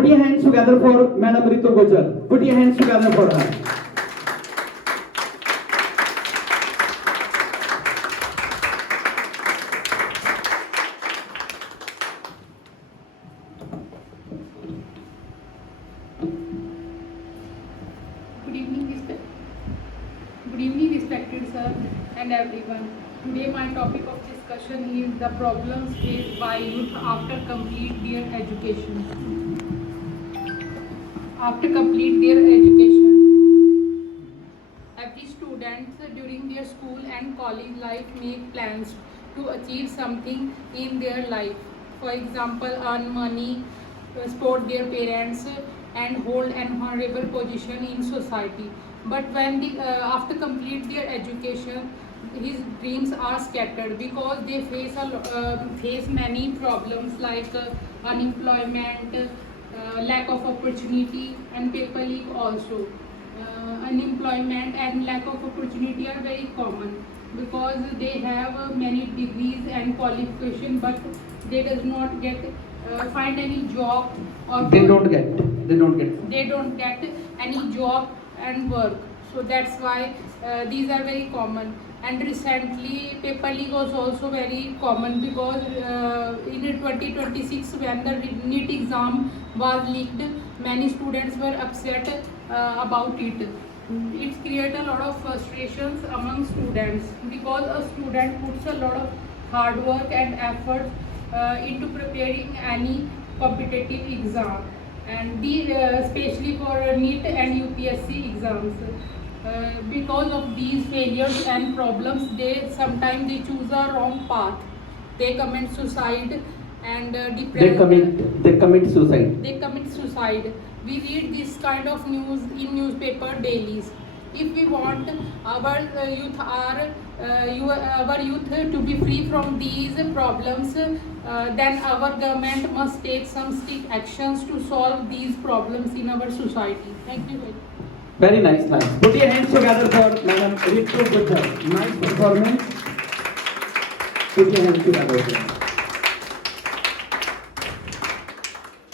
Put your hands together for Madam Ritu Gujjar. Put your hands together for her. Good evening, respected sir and everyone. Today my topic of discussion is the problems faced by youth after complete their education. Every student during their school and college life make plans to achieve something in their life. For example, earn money, support their parents, and hold an honorable position in society. But when after complete their education, his dreams are scattered because they face many problems like unemployment, lack of opportunity, and paper leak also. Unemployment and lack of opportunity are very common because they have many degrees and qualification, but they does not get find any job, or They don't get any job and work. So that's why these are very common. And recently paper leak was also very common because in 2026 when the NEET exam was leaked, many students were upset about it. It created a lot of frustrations among students because a student puts a lot of hard work and effort into preparing any competitive exam, and especially for NEET and UPSC exams. Because of these failures and problems, sometimes they choose a wrong path. They commit suicide and They commit suicide. They commit suicide. We read this kind of news in newspaper daily. If we want our youth to be free from these problems, then our government must take some strict actions to solve these problems in our society. Thank you. Very nice. Put your hands together for Madam Ritu Gujjar. Nice performance. Put your hands together.